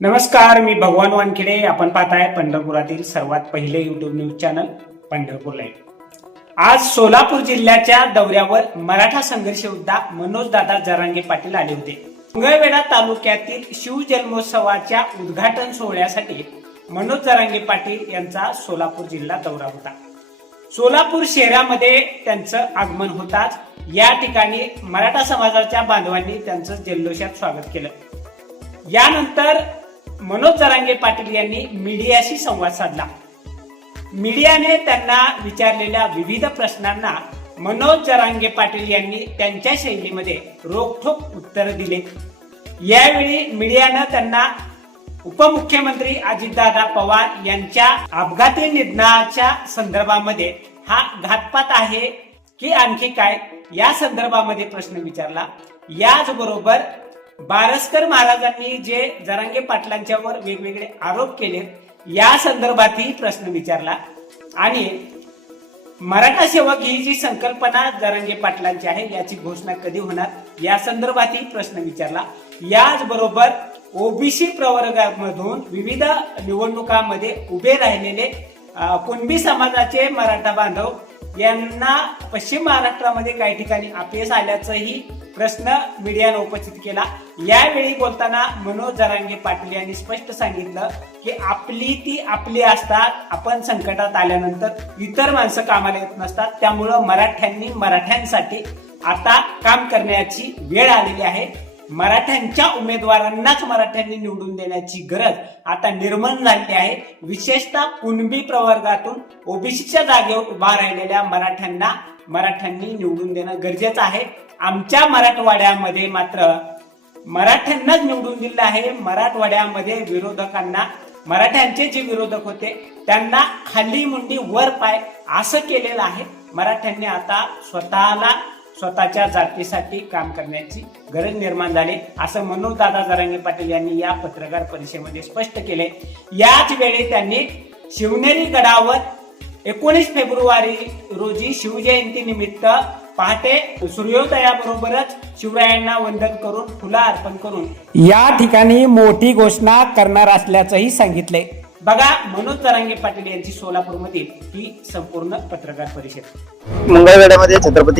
नमस्कार मी भगवान वानखेडे. आपण पाहताय पंढरपुरातील सर्वात पहिले YouTube news channel Pandharpur live आज सोलापूर जिल्ह्याच्या दौऱ्यावर मराठा संघर्ष योद्धा मनोज दादा जरांगे पाटील आले होते. मंगळवेढा तालुक्यातील शिवजन्मोत्सवाच्या उद्घाटन सोहळ्यासाठी मनोज जरांगे पाटील यांचा सोलापूर जिल्हा दौरा होता. सोलापूर शहरामध्ये त्यांचं आगमन होताच या ठिकाणी मराठा समाजाच्या बांधवांनी त्यांचं जल्लोषात स्वागत केलं. यानंतर मनोज जरांगे पाटील यांनी मीडियाशी संवाद साधला. मीडियाने त्यांना विचारलेल्या विविध प्रश्नांना मनोज जरांगे पाटील यांनी त्यांच्या शैलीमध्ये रोखोक उत्तर दिले. यावेळी मीडियानं त्यांना उपमुख्यमंत्री अजितदादा पवार यांच्या अपघाती निधनाच्या संदर्भामध्ये हा घातपात आहे की आणखी काय या संदर्भामध्ये प्रश्न विचारला. याचबरोबर बारसकर महाराजांनी जे जरांगे पाटलांच्यावर वेगवेगळे आरोप केले या संदर्भातही प्रश्न विचारला. आणि मराठा सेवक ही जी संकल्पना जरांगे पाटलांची आहे याची घोषणा कधी होणार या संदर्भातही प्रश्न विचारला. याचबरोबर ओबीसी प्रवर्गामधून विविध निवडणुकांमध्ये उभे राहिलेले कुणबी समाजाचे मराठा बांधव यांना पश्चिम महाराष्ट्रामध्ये काही ठिकाणी अपयश आल्याचंही प्रश्न मीडियानं उपस्थित केला. यावेळी बोलताना मनोज जरांगे पाटील यांनी स्पष्ट सांगितलं की आपली ती आपली असतात आपण संकटात आल्यानंतर इतर माणसं कामाला येत नसतात. त्यामुळं मराठ्यांनी मराठ्यांसाठी आता काम करण्याची वेळ आलेली आहे. मराठ्यांच्या उमेदवारांनाच मराठ्यांनी निवडून देण्याची गरज आता निर्माण झाली आहे. विशेषतः कुणबी प्रवर्गातून ओबीसीच्या जागेवर उभा राहिलेल्या मराठ्यांना मराठ्यांनी निवडून देणं गरजेचं आहे. आमच्या मराठवाड्यामध्ये मात्र मराठ्यांनाच निवडून दिलं आहे. मराठवाड्यामध्ये विरोधकांना मराठ्यांचे जे विरोधक होते त्यांना खाली मुंडी वर पाय असं केलेलं आहे. मराठ्यांनी आता स्वतःला स्वतःच्या जातीसाठी काम करण्याची गरज निर्माण झाली. असं म्हणून दादा जरांगे पाटील यांनी या पत्रकार परिषदेमध्ये स्पष्ट केले. याच वेळी त्यांनी शिवनेरी गडावर एकोणीस फेब्रुवारी रोजी शिवजयंती निमित्त पहाटे सूर्योदयाबरोबरच शिवरायांना वंदन करून फुला अर्पण करून या ठिकाणी मोठी घोषणा करणार असल्याचंही सांगितलंय बघा मनोज जरांगे पाटील यांची सोलापूरमधील ही संपूर्ण पत्रकार परिषद. मंगळवेढ्यामध्ये छत्रपती